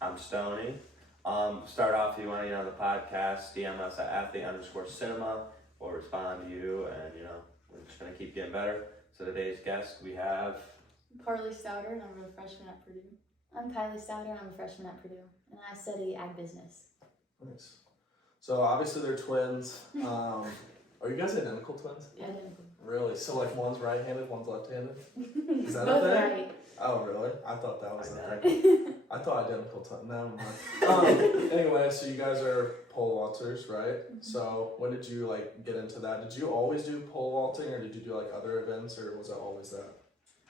I'm Stoney. Start off if you want to get on the podcast, DM us at athlete_cinema. We'll respond to you, and we're just gonna keep getting better. So today's guest we have Karlie Stauder, and I'm a freshman at Purdue. I'm Kylie Stauder, and I'm a freshman at Purdue, and I study ag business. Nice. So obviously they're twins. Are you guys identical twins? Yeah. Identical. Really? So like one's right-handed, one's left-handed? Is that Both a thing? right. Oh really? I thought that was a Like thing. I thought identical twins. Never mind. Anyway, so you guys are pole vaulters, right? Mm-hmm. So when did you get into that? Did you always do pole vaulting, or did you do other events, or was it always that?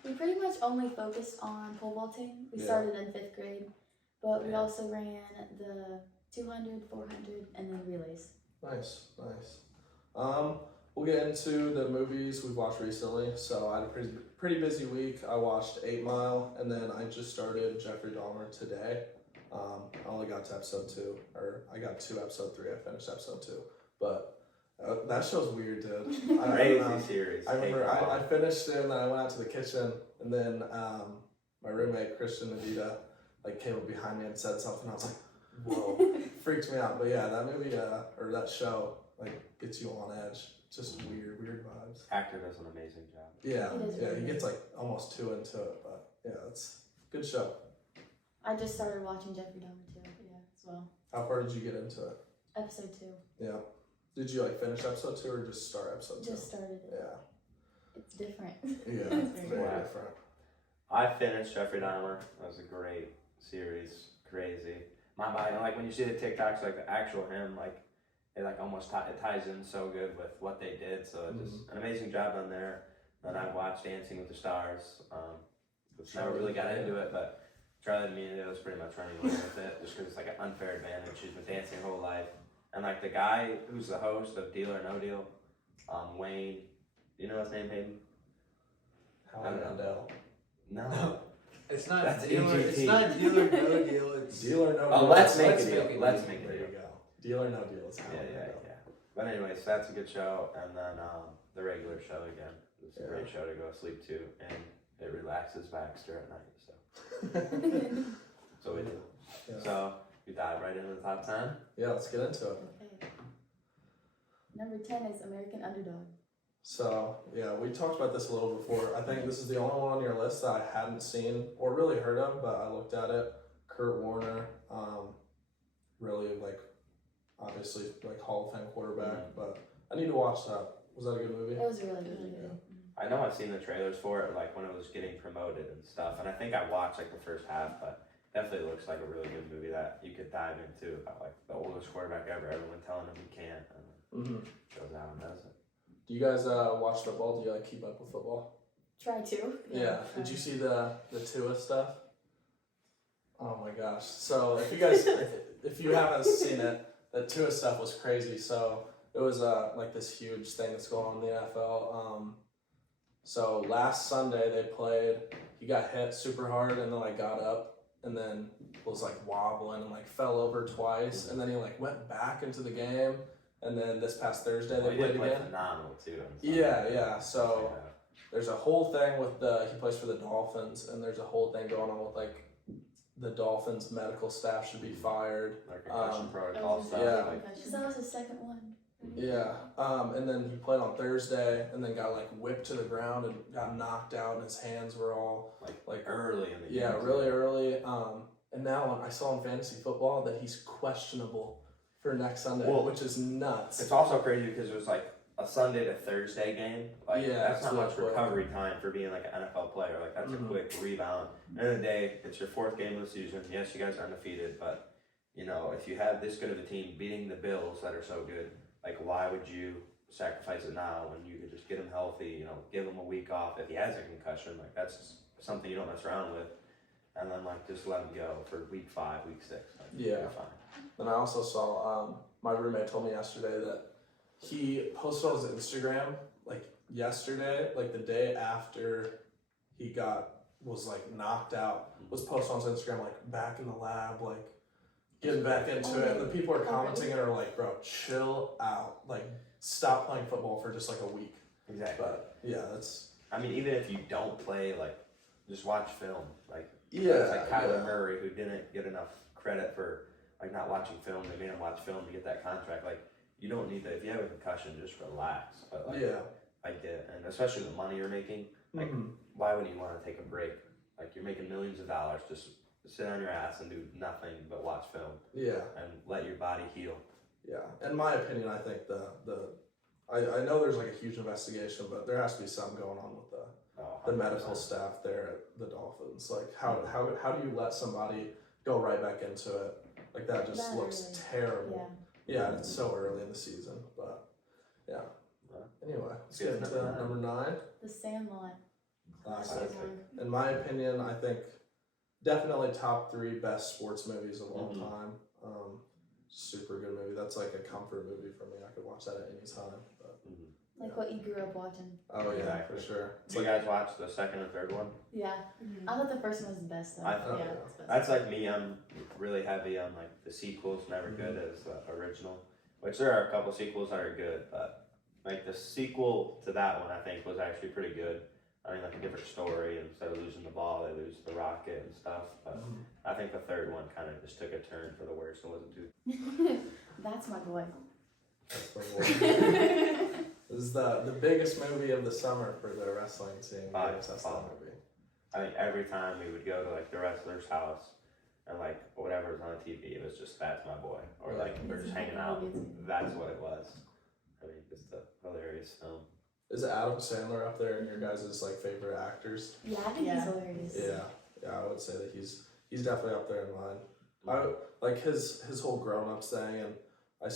We pretty much only focused on pole vaulting. We Yeah. started in 5th grade, but we Yeah. also ran the 200, 400, and then relays. Nice. We'll get into the movies we've watched recently. So I had a pretty busy week. I watched 8 Mile, and then I just started Jeffrey Dahmer today. I only got to episode 2, or I got to episode 3. I finished episode 2, but that show's weird, dude. crazy series. I remember I finished it, and then I went out to the kitchen, and then my roommate Christian Avita came up behind me and said something. I was like, whoa, freaked me out. But yeah, that movie or that show gets you on edge. Just weird vibes. Actor does an amazing job. Yeah, It is yeah, really he good. gets almost 2 into it, but yeah, it's a good show. I just started watching Jeffrey Dahmer too, as well. How far did you get into it? Episode 2. Yeah. Did you finish episode 2 or just start episode 2? Just started it. Yeah. It's different. Yeah, It's it's very very good. different. I finished Jeffrey Dahmer. That was a great series. Crazy. My body, and when you see the TikToks, the actual him, it almost it ties in so good with what they did. So it's just an amazing job done there. Then I watched Dancing with the Stars. Which never really got into it, but Charlie D'Amelio was pretty much running away with it just because it's an unfair advantage. She's been dancing her whole life. And the guy who's the host of Deal or No Deal, Wayne, do you know his name, Hayden? Howie Mandel. No. It's not That's deal or, AGT. it's not deal or no deal. It's Deal or No Oh, Deal. let's make Let's a deal. make a Let's deal. make a There deal. you go. Deal or No Deal is Howie Yeah. Mandel. But anyways, that's a good show. And then the regular show again. It's a Yeah. great show to go sleep to, and it relaxes Baxter at night. So that's what we do. Yeah. So we dive right into the top 10. Yeah, let's get into it. Okay. Number 10 is American Underdog. So, yeah, we talked about this a little before. I think this is the only one on your list that I hadn't seen or really heard of, but I looked at it. Kurt Warner, really, obviously, Hall of Fame quarterback, but I need to watch that. Was that a good movie? It was really good. I know I've seen the trailers for it, when it was getting promoted and stuff, and I think I watched the first half, but definitely looks like a really good movie that you could dive into about the oldest quarterback ever, everyone telling him he can't, and then shows how and does it. Do you guys watch football? Do you keep up with football? Try to. Yeah. Did you see the Tua stuff? Oh my gosh. So if you guys, if you haven't seen it, the Tua stuff was crazy. So it was this huge thing that's going on in the NFL. So last Sunday they played. He got hit super hard and then got up and then was wobbling and fell over twice and then he went back into the game. And then this past Thursday they He played did play again. phenomenal too. Yeah. So there's a whole thing with he plays for the Dolphins, and there's a whole thing going on with the Dolphins medical staff should be fired. concussion protocol stuff. yeah. Because that was his second one. Yeah. And then he played on Thursday, and then got whipped to the ground and got knocked out, and his hands were all early in the game. yeah, really early. And now I saw in fantasy football that he's questionable for next Sunday, Well, which is nuts. It's also crazy because it was a Sunday to Thursday game. Yeah, that's it's not real much quick. recovery time for being an NFL player. That's a quick rebound. End of the day, it's your 4th game of the season. Yes, you guys are undefeated, but if you have this good of a team beating the Bills that are so good, why would you sacrifice it now when you could just get him healthy? Give him a week off if he has a concussion. That's just something you don't mess around with. And then just let him go for week 5, week 6. Yeah. You're fine. And I also saw, my roommate told me yesterday that he posted on his Instagram, yesterday, the day after he was knocked out, was posted on his Instagram, back in the lab, getting back into it. And the people are commenting and are bro, chill out. Stop playing football for just a week. Exactly. But yeah, that's. I mean, even if you don't play, just watch film. Yeah, It's like Kyler yeah. Murray, who didn't get enough credit for like not watching film. They made him watch film to get that contract. Like you don't need that. If you have a concussion, just relax. But like Yeah. I did, and especially the money you're making. Like why would you want to take a break? Like you're making millions of dollars, just sit on your ass and do nothing but watch film Yeah. and let your body heal. Yeah. In my opinion, I think I know there's like a huge investigation, but there has to be something going on with the medical 100%. staff there at the Dolphins. Like how do you let somebody go right back into it? Like that just That looks early. terrible. Yeah, and it's so early in the season, but yeah. Anyway, let's get into number 9. The Sandlot. Classic. one. In my opinion, I think definitely top 3 best sports movies of all time. Super good movie. That's like a comfort movie for me. I could watch that at any time. But, Like what you grew up watching. oh yeah, Exactly. for sure. Do you guys watch the second and third one? Yeah. I thought the first one was the best though. I- Yeah, it's best. That's like me. I'm really heavy on like the sequels, never good as the original. Which there are a couple sequels that are good, but like the sequel to that one, I think was actually pretty good. I mean, like a different story. Instead of losing the ball, they lose the rocket and stuff. But I think the third one kind of just took a turn for the worse. It wasn't too. That's my boy. This is the biggest movie of the summer for the wrestling team. By That's that far. movie. I think every time we would go to like the wrestler's house and like whatever was on TV, it was just that's my boy, or like we're just hanging out. That's what it was. I mean, just a hilarious film. Is Adam Sandler up there in your guys' like favorite actors? Yeah, I think he's hilarious. Yeah, I would say that he's definitely up there in mine. I like his whole grown ups thing, and I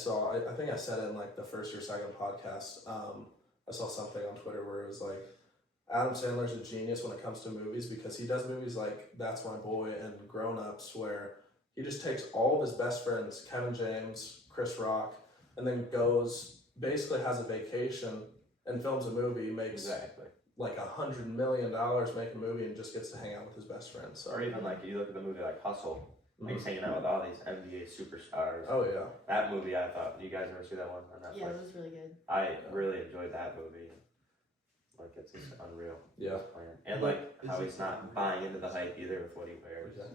think I said it in like the first or second podcast. I saw something on Twitter where it was like Adam Sandler's a genius when it comes to movies because he does movies like That's My Boy and Grown Ups where he just takes all of his best friends, Kevin James, Chris Rock, and then basically has a vacation and films a movie, makes like $100 million making a movie and just gets to hang out with his best friends. So. Or even like you look at the movie like Hustle, like he's hanging out with all these NBA superstars. Oh yeah. That movie, I thought. You guys ever see that one on Netflix? Yeah, it was really good. I really enjoyed that movie. Like it's just unreal. Yeah. And like how he's not buying into the hype either with what he wears. Okay.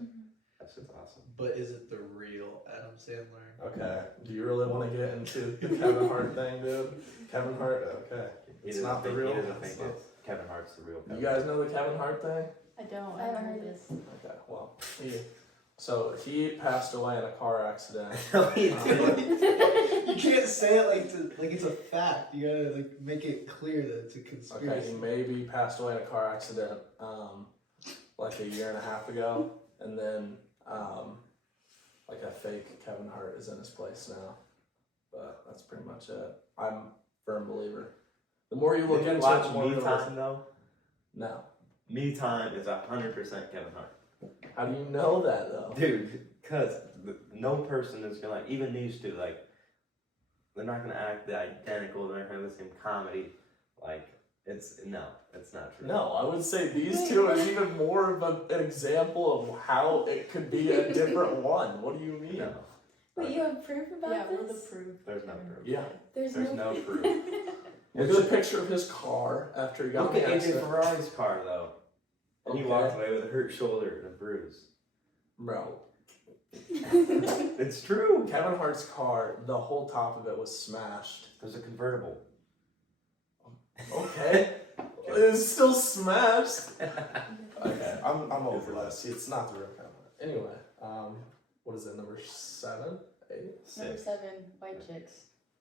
That's just awesome. But is it the real Adam Sandler? Okay. Do you really want to get into the Kevin Hart thing, dude? Kevin Hart. Okay. It's not the real. He doesn't it's think not- it's Kevin Hart's the real Kevin. You guys know the Kevin Hart thing? I don't. I haven't heard this. Okay. Well, he passed away in a car accident. You can't say it like it's a fact. You gotta like make it clear that it's a Okay, conspiracy. he maybe passed away in a car accident like a year and a half ago, and then like a fake Kevin Hart is in his place now. But that's pretty much it. I'm a firm believer. The more you look Did you into watch it, the more Me you Time though? No. Me Time is 100% Kevin Hart. How do you know that though? Dude, because no person is gonna like, even these two, like, they're not gonna act identical, they're not gonna have the same comedy. Like, it's not true. No, I would say these two is even more of an example of how it could be a different one. What do you mean? No. Wait, you have proof about Yeah, we're the this? proof. There's no proof. Yeah. There's There's no proof. Look at the picture of his car after he got Look in at the AJ accident. Ferrari's car though. And he Okay. walked away with a hurt shoulder and a bruise. Bro, It's true. Kevin Hart's car, the whole top of it was smashed. It was a convertible. Okay. It's still smashed. Okay, I'm over this. It's not the real Kevin Hart. Anyway, what is it, number 7? 8? Number 6. 7, White Chicks.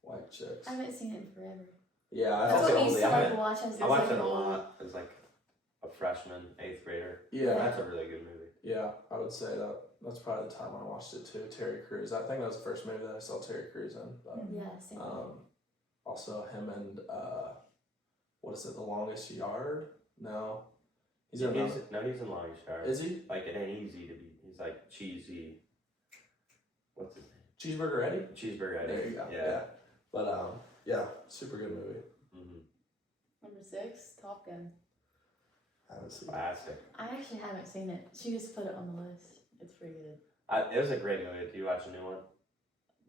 White Chicks. I haven't seen it in forever. Yeah, I That's also what you used to I like watch as I watched a it a little. lot as like a freshman, 8th grader. Yeah, That's a really good movie. yeah, I would say that's probably the time I watched it too. Terry Crews. I think that was the first movie that I saw Terry Crews in. But Yeah, same. also him and what is it, The Longest Yard? No, he's in. He's in Longest Yard. Is he? Like it ain't easy to be. He's like cheesy. What's his name? Cheeseburger Eddie. Cheeseburger Eddie. There you go. Yeah. But yeah, super good movie. Mm-hmm. Number 6, Top Gun. Haven't seen it. Classic. I actually haven't seen it. She just put it on the list. It's pretty good. It was a great movie. Did you watch the new one?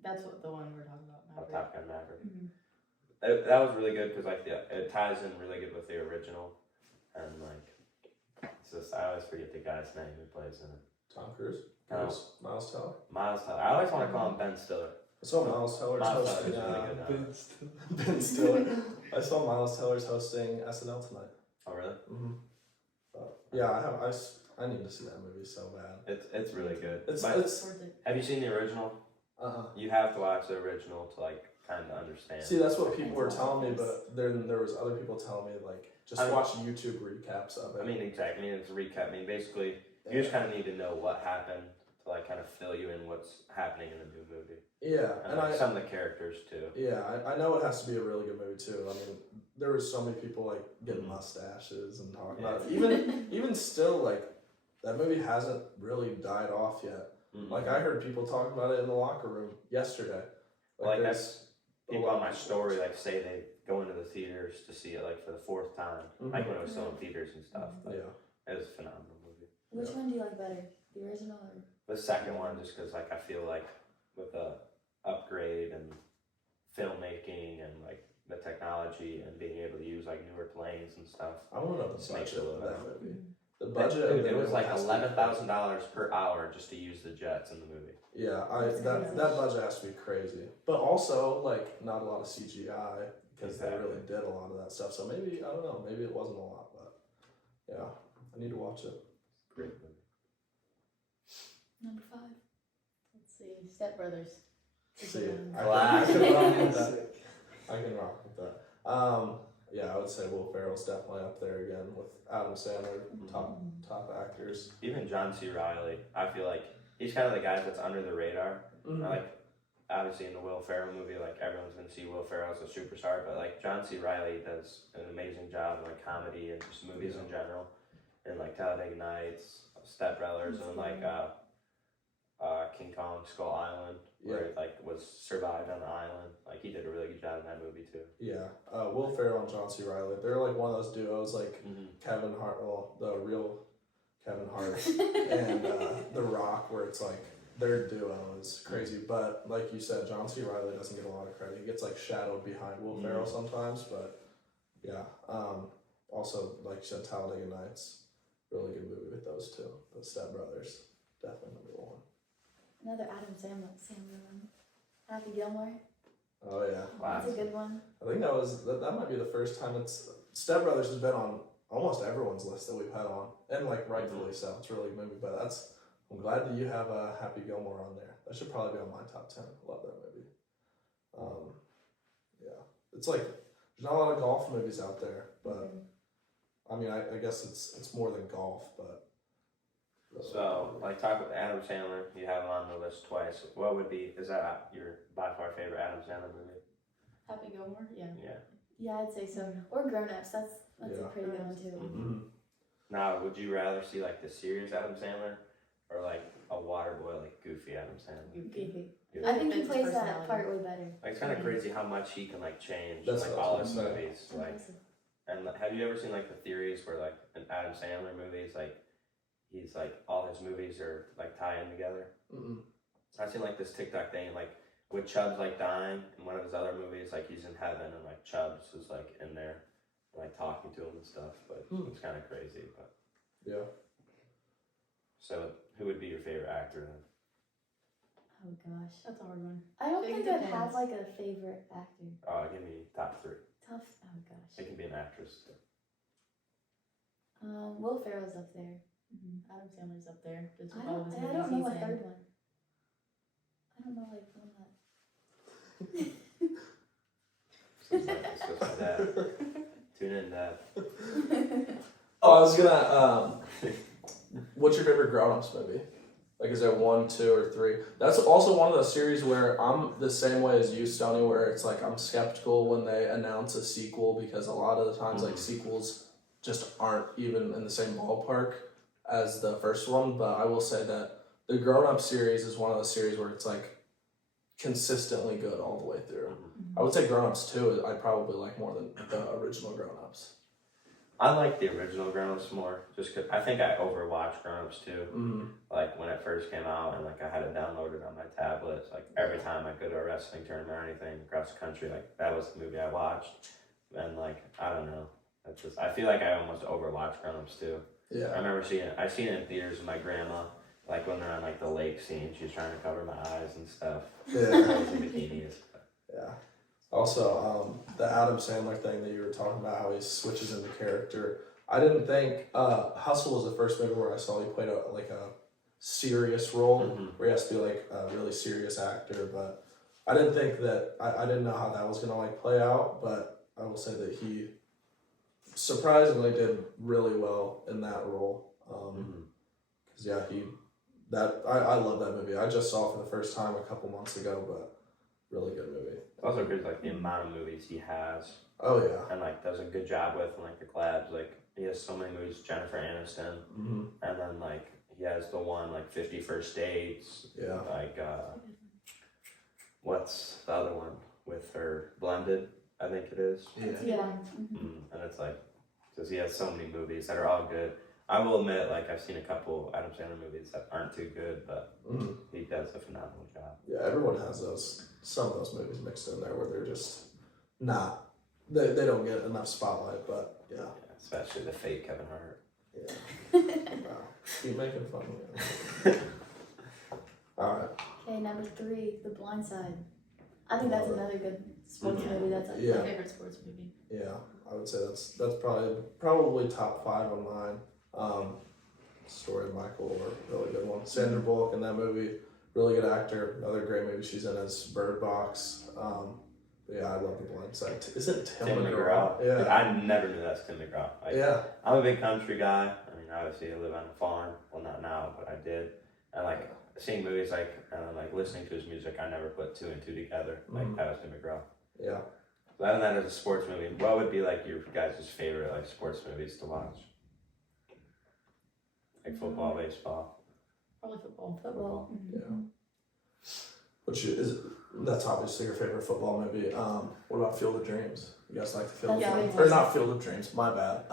That's what the one we're talking about. Maverick. Top Gun Maverick. Mm-hmm. That was really good because like it ties in really good with the original, and like It's just I always forget the guy's name who plays in it. Tom Cruise. No. Miles Teller. Miles Teller. I always want to call him Ben Stiller. I saw Miles Teller's Miles hosting. Teller's really good now. Ben Stiller. I saw Miles Teller's hosting SNL tonight. Oh really? Mm-hmm. Yeah, I need to see that movie so bad. It's really good. It's But Worth it. have you seen the original? You have to watch the original to like kind of understand. See, that's what people were telling me, but then there was other people telling me like just watch YouTube recaps of it. I mean, exactly. I mean, it's a recap. I mean, basically, you just kind of need to know what happened to like kind of fill you in what's happening in the new movie. Yeah, And like, some of the characters too. Yeah, I know it has to be a really good movie too. I mean, there was so many people like getting mustaches and talking about it. Even still, like that movie hasn't really died off yet. Mm-hmm. Like I heard people talking about it in the locker room yesterday. Like that's people on my story like say they go into the theaters to see it like for the 4th time, like when it was still in theaters and stuff. But it was a phenomenal movie. Which one do you like better, the original or? The second one, just because like I feel like with the upgrade and filmmaking and like the technology and being able to use like newer planes and stuff. I want to know the Just makes budget it a of little that movie. The budget. It was like $11,000 per hour just to use the jets in the movie. Yeah, That's crazy. that budget has to be crazy. But also like not a lot of CGI because they Exactly. really did a lot of that stuff. So maybe I don't know. Maybe it wasn't a lot, but yeah, I need to watch it. Great movie. Number 5. Let's see. Step Brothers. See, I Classic. can rock with that. I can rock with that. Yeah, I would say Will Ferrell's definitely up there again with Adam Sandler, top actors. Even John C. Reilly, I feel like he's kind of the guy that's under the radar. Mm-hmm. Like obviously in the Will Ferrell movie, like everyone's gonna see Will Ferrell as a superstar, but like John C. Reilly does an amazing job in like comedy and just movies in general, and like Talladega Nights, Step Brothers, and like King Kong Skull Island, where it like was survived on the island. Like he did a really good job in that movie too. Yeah, Will Ferrell and John C. Reilly, they're like one of those duos, like Kevin Hart, well, the real Kevin Hart and The Rock, where it's like their duo is crazy. But like you said, John C. Reilly doesn't get a lot of credit. He gets like shadowed behind Will Ferrell sometimes, but yeah. Also, like you said, Talladega Nights, really good movie with those two, the Step Brothers, definitely number 1. Another Adam Sandler one. Happy Gilmore. Oh yeah, That's a good one. I think that might be the first time Step Brothers has been on almost everyone's list that we've had on, and like rightfully so. It's a really good movie, but I'm glad that you have Happy Gilmore on there. That should probably be on my top 10. Love that movie. Yeah, it's like there's not a lot of golf movies out there, but I mean I guess it's more than golf, but. So, like, talk with Adam Sandler. You have him on the list twice. What would be? Is that your by far favorite Adam Sandler movie? Happy Gilmore? Yeah. Yeah, I'd say so. Or Grown Ups. That's a pretty good one too. Mm-hmm. Now, would you rather see like the serious Adam Sandler or like a water boy like goofy Adam Sandler? Goofy. Goofy. I think he Fits plays that personality. part way better. Like, it's kind of crazy how much he can like change That's like what I all was his gonna say. movies. Like, and have you ever seen like the theories where like an Adam Sandler movies like he's like all his movies are like tying together? I've seen like this TikTok thing like with Chubbs like dying in one of his other movies, like he's in heaven and like Chubbs is like in there like talking to him and stuff, but it's kind of crazy. But yeah. So who would be your favorite actor then? Oh gosh. That's a hard one. I don't It think I'd depends. have like a favorite actor. Oh, give me top 3. Tough. Oh gosh. It can be an actress too. Will Ferrell's up there. Adam Sandler's up there. Just with I all don't. his I don't movies know he's a in. third one. I don't know like one that. It's just my dad. Tune in, Dad. Oh, I was gonna. What's your favorite Grown Ups movie? Like, is there 1, 2, or 3? That's also one of those series where I'm the same way as you, Stoney, where it's like I'm skeptical when they announce a sequel because a lot of the times, like, sequels just aren't even in the same ballpark as the first one. But I will say that the Grown Up series is one of those series where it's like consistently good all the way through. I would say Grown Ups 2 I probably like more than the original Grown Ups. I like the original Grown Ups more, just cause I think I overwatched Grown Ups too. Like when it first came out, and like I had it downloaded on my tablet. Like every time I go to a wrestling tournament or anything across the country, like that was the movie I watched. And like I don't know, that's just I feel like I almost overwatched Grown Ups too. I Yeah. remember seeing it. I've seen it in theaters with my grandma. Like when they're on like the lake scene, she's trying to cover my eyes and stuff. Yeah. Girls in bikinis. Yeah. Also, the Adam Sandler thing that you were talking about, how he switches into character. I didn't think Hustle was the first movie where I saw he played a serious role Mhm. where he has to be like a really serious actor. But I didn't think that I didn't know how that was gonna like play out. But I will say that he surprisingly did really well in that role. Mhm. Cause yeah, I love that movie. I just saw it for the first time a couple months ago, but really good movie. It's also crazy, like the amount of movies he has, Oh yeah. and like does a good job with, and like the collabs. Like he has so many movies, Jennifer Aniston, Mm-hmm. and then like he has the one like 50 First Dates. Yeah. Like what's the other one with her? Blended, I think it is. Yeah. Mhm. And it's like, because he has so many movies that are all good. I will admit, like I've seen a couple Adam Sandler movies that aren't too good, but Mm-hmm. he does a phenomenal job. Yeah, everyone has some of those movies mixed in there where they're just not, they don't get enough spotlight, but yeah. Yeah, especially the fake Kevin Hart. Yeah. Wow. Keep making fun of me. Alright. Okay, number 3, The Blind Side. I think that's another good sports Mhm. movie. That's like Yeah. My favorite sports movie. Yeah, I would say that's probably top 5 on mine. Story of Michael, a really good one. Sandra Bullock in that movie, really good actor. Another great movie she's in is Bird Box. But yeah, I love The Blind Side. Is it Tim McGraw? Like, Yeah. I never knew that's Tim McGraw. Like, Yeah. I'm a big country guy. I mean, obviously I live on a farm. Well, not now, but I did. And like seeing movies like and then, like listening to his music, I never put 2 and 2 together. Like Mhm. that was Tim McGraw. Yeah. So other than that, as a sports movie, what would be like your guys' favorite like sports movies to watch? Like football, baseball. Probably football. football. Yeah. That's obviously your favorite football movie. What about Field of Dreams? You guys like the Field That's of a Dreams? big Or one. not Field of Dreams, my bad.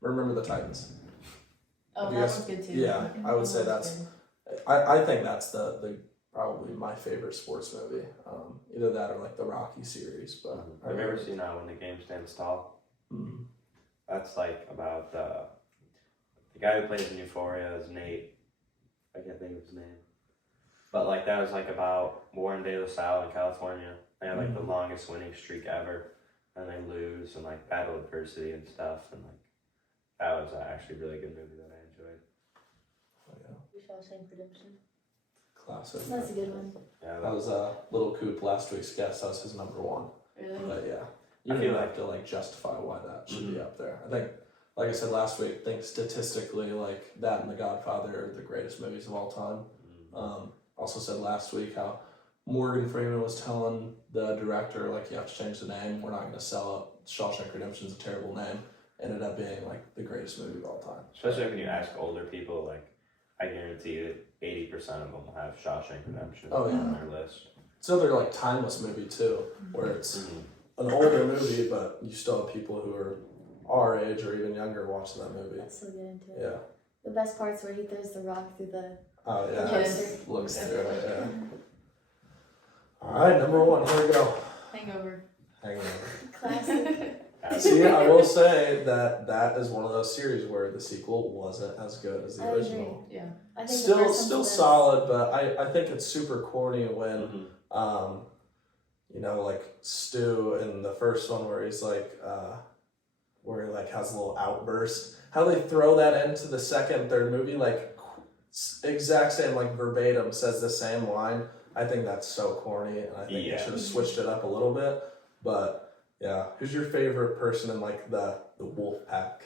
Remember the Titans. Oh, You that guys- one's good too. yeah, I would say That one's that's- good. I think that's the probably my favorite sports movie. Either that or like the Rocky series. But Have you ever seen When the Game Stands Tall? Mhm. That's like about the guy who plays in Euphoria is Nate. I can't think of his name. But like that was like about Warren De La Salle in California. They had like the longest winning streak ever, and they lose and like battle adversity and stuff, and like that was actually a really good movie that I enjoyed. Oh, yeah. Shawshank Redemption. Classic. That's a good one. Yeah, That was Little Coop last week's guest. That was his number 1. Really? But yeah, I you feel feel like- have to like justify why that should be Mhm. up there. I think, like I said last week, I think statistically, like that and The Godfather are the greatest movies of all time. Also said last week how Morgan Freeman was telling the director like you have to change the name. We're not going to sell it. Shawshank Redemption's a terrible name. Ended up being like the greatest movie of all time. Especially when you ask older people, like I guarantee you that 80% of them will have Shawshank Redemption Oh, yeah. on their list. It's another like timeless movie too, where it's an older movie, but you still have people who are our age or even younger watching that movie. Let's still get into it. Yeah. The best part's where he throws the rock through the. Oh yeah. Yes. Looks through it. Yeah. All right, number 1. Here we go. Hangover. Hangover. Classic. See, I will say that is one of those series where the sequel wasn't as good as the I agree. original. Yeah. I think the Still, first one's still the best. solid, but I think it's super corny when Mhm. like Stu in the first one where he's like where he like has a little outburst. How they throw that into the second, third movie, like exact same, like verbatim says the same line. I think that's so corny, and I think they Yeah. should have switched it up a little bit. But yeah, who's your favorite person in like the wolf pack?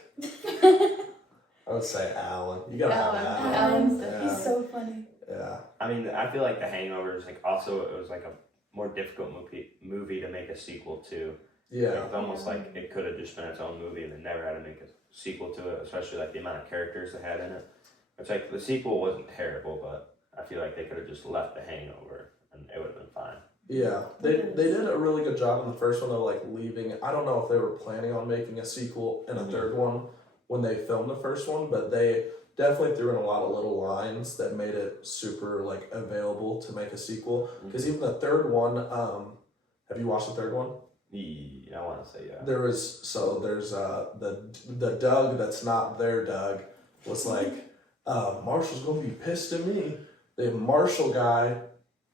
I would say Alan. You gotta have Alan. Alan's Yeah. He's so funny. Yeah. I mean, I feel like The Hangover is like also it was like a more difficult movie to make a sequel to. Yeah. It's almost like it could have just been its own movie and they never had to make a sequel to it, especially like the amount of characters they had in it. It's like the sequel wasn't terrible, but I feel like they could have just left The Hangover and it would have been fine. Yeah, they did a really good job in the first one. Though, like leaving. I don't know if they were planning on making a sequel and a third one when they filmed the first one, but they definitely threw in a lot of little lines that made it super like available to make a sequel. Because even the third one, have you watched the third one? I want to say yeah. There's the Doug that's not their Doug was like, Marshall's gonna be pissed at me. The Marshall guy,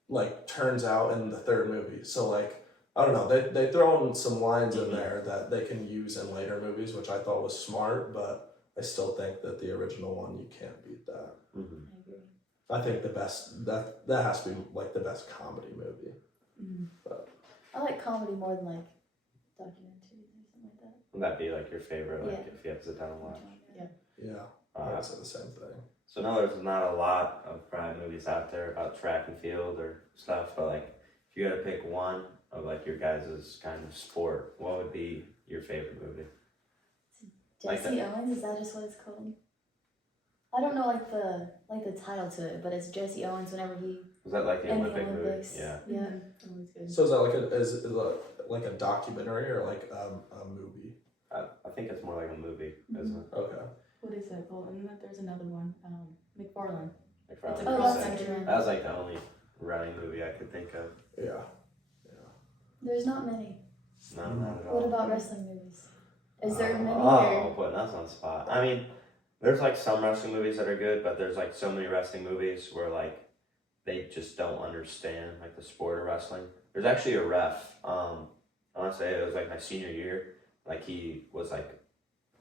like, turns out in the third movie. So, like, I don't know, they throw in some lines in there that they can use in later movies, which I thought was smart, but I still think that the original one, you can't beat that. Mm-hmm. I agree. I think the best, that has to be, like, the best comedy movie. But I like comedy more than like documentaries or something like that. Would that be like your favorite, like Yeah. if you have to sit down and watch? yeah, I would say the same thing. So no, there's not a lot of probably movies out there about track and field or stuff, but like if you had to pick one of like your guys' kind of sport, what would be your favorite movie? Like Jesse Owens, is that just what it's called? I don't know like the title to it, but it's Jesse Owens whenever he Was that like the in Olympic the movie? Olympics. Yeah. Yeah. Always good. So is that like a documentary or like a movie? I think it's more like a movie, isn't it? Okay. What is that called? And then there's another one, McFarlane. Like It's Ferrell a Oh, was that's saying. actually That was like the only running movie I could think of. Yeah. There's not many. No, not at all. What about wrestling movies? Is there many? Oh, Or? putting us on the spot. I mean, there's like some wrestling movies that are good, but there's like so many wrestling movies where like they just don't understand like the sport of wrestling. There's actually a ref. I want to say it was like my senior year. Like he was like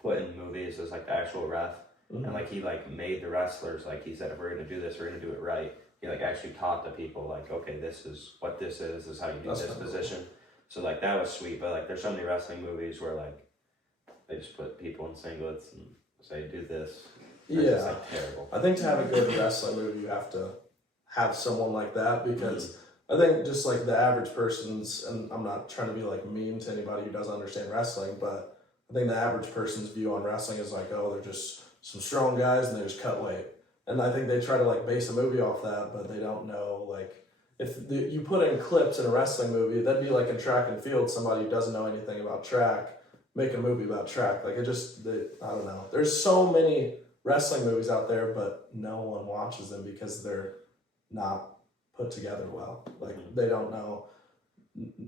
put in movies as like the actual ref, and like he like made the wrestlers like he said if we're gonna do this, we're gonna do it right. He like actually taught the people like okay, this is what this is how you do That's this kinda position. So like that was sweet, but like there's so many wrestling movies where like they just put people in singlets and say do this. It's Yeah. just, like terrible. I think to have a good wrestling movie, you have to have someone like that because I think just like the average person's, and I'm not trying to be like mean to anybody who doesn't understand wrestling, but I think the average person's view on wrestling is like, oh, they're just some strong guys and they just cut weight. And I think they try to like base a movie off that, but they don't know like if you put in clips in a wrestling movie, that'd be like in track and field, somebody who doesn't know anything about track make a movie about track. Like it just, I don't know. There's so many wrestling movies out there, but no one watches them because they're not put together well. Like they don't know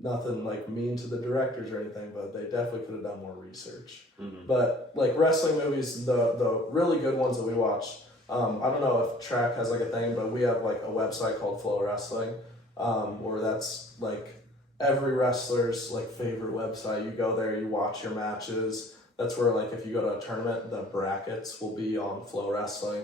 nothing like mean to the directors or anything, but they definitely could have done more research. Mm-hmm. But like wrestling movies, the really good ones that we watch, I don't know if track has like a thing, but we have like a website called Flow Wrestling, where that's like every wrestler's like favorite website. You go there, you watch your matches. That's where like if you go to a tournament, the brackets will be on Flow Wrestling.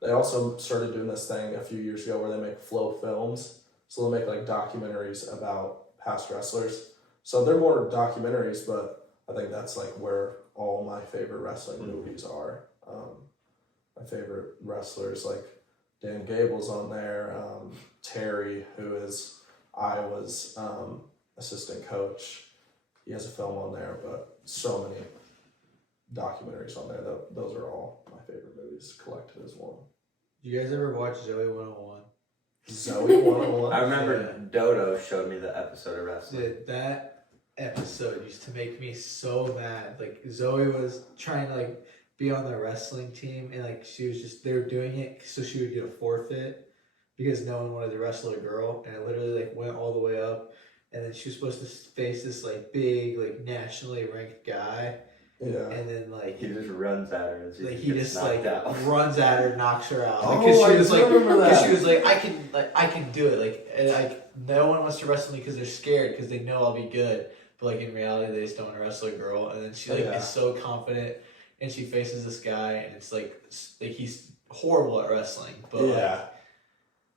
They also started doing this thing a few years ago where they make Flow films. So they'll make like documentaries about past wrestlers. So they're more documentaries, but I think that's like where all my favorite wrestling movies are. My favorite wrestlers like Dan Gable's on there, Terry, who is Iowa's assistant coach. He has a film on there, but so many documentaries on there. Those are all my favorite movies collected as one. Did you guys ever watch Zoe 101? Zoe 101. I remember Yeah. Dodo showed me the episode of wrestling. Dude, that episode used to make me so mad. Like Zoe was trying to like be on the wrestling team, and like she was just they were doing it so she would get a forfeit because no one wanted to wrestle a girl, and it literally like went all the way up, and then she was supposed to face this like big like nationally ranked guy, Yeah. and then like He just runs at her and she like just he gets just like knocked out. runs at her, knocks her out. Oh, Like, 'cause I she was do like, remember that. because she was like, I can do it. Like, and like no one wants to wrestle me because they're scared because they know I'll be good. But like in reality, they just don't want to wrestle a girl. And then she like Yeah. is so confident, and she faces this guy, and it's like he's horrible at wrestling. But like,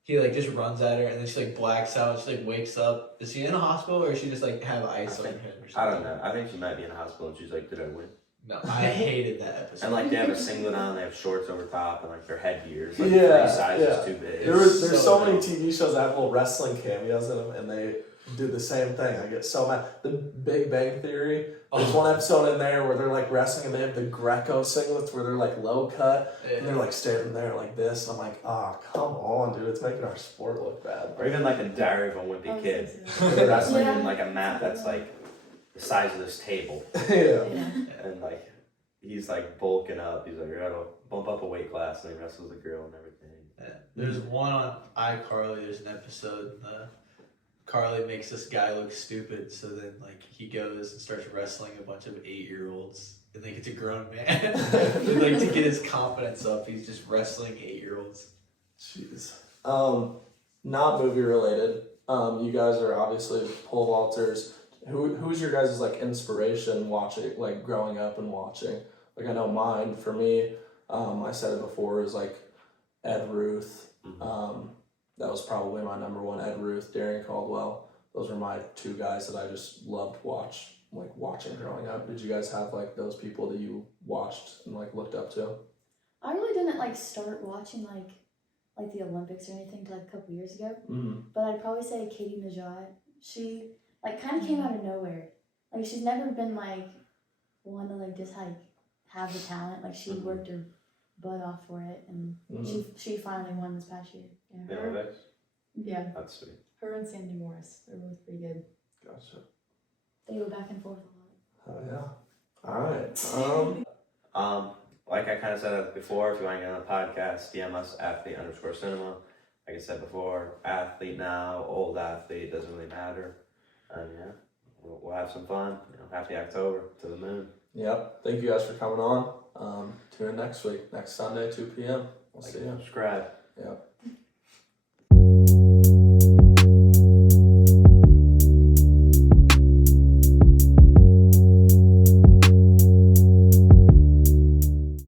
he like just runs at her, and then she like blacks out. She like wakes up. Is she in a hospital, or is she just like have ice on her head or something? I don't know. I think she might be in the hospital and she's like, did I win? No, I hated that episode. And like they have a singlet on, they have shorts over top, and like their headgear is like Yeah, 3 sizes yeah. too big. There's so so many dumb. TV shows that have little wrestling cameos in them, and they do the same thing. I get so mad. The Big Bang Theory. There's one episode in there where they're like wrestling, and they have the Greco singlets where they're like low cut, and they're like standing there like this. I'm like, oh, come on, dude, it's making our sport look bad. Or even like a Diary of a Wimpy I was Kid. gonna They're wrestling Yeah. in like a mat that's like the size of this table, yeah. Yeah. and like he's like bulking up. He's like, I gotta bump up a weight class, and he wrestles the girl and everything. Yeah. There's one on iCarly. There's an episode. Carly makes this guy look stupid, so then like he goes and starts wrestling a bunch of 8-year-olds, and like it's a grown man. And, like to get his confidence up, he's just wrestling 8-year-olds. Jeez. Not movie related. You guys are obviously pole vaulters. Who's your guys' like inspiration watching, like growing up and watching? Like I know mine, for me, I said it before, is like Ed Ruth. That was probably my number one. Ed Ruth, Darian Caldwell. Those were my two guys that I just loved watching growing up. Did you guys have like those people that you watched and like looked up to? I really didn't like start watching like the Olympics or anything till like a couple years ago. But I'd probably say Katie Najat. She like kind of came out of nowhere. Like she's never been like one to like just like have the talent. Like she worked her butt off for it, and she finally won this past year. Yeah, The Olympics? yeah. That's sweet. Her and Sandy Morris, they're both pretty good. Gotcha. They go back and forth a lot. Oh yeah. All right. Like I kind of said before, if you want to get on the podcast, DM us athlete_cinema. Like I said before, athlete now, old athlete, doesn't really matter. And yeah, we'll have some fun. Happy October to the moon. Yep. Thank you guys for coming on. Tune in next week, next Sunday, 2 p.m. We'll see you. Subscribe. Yep.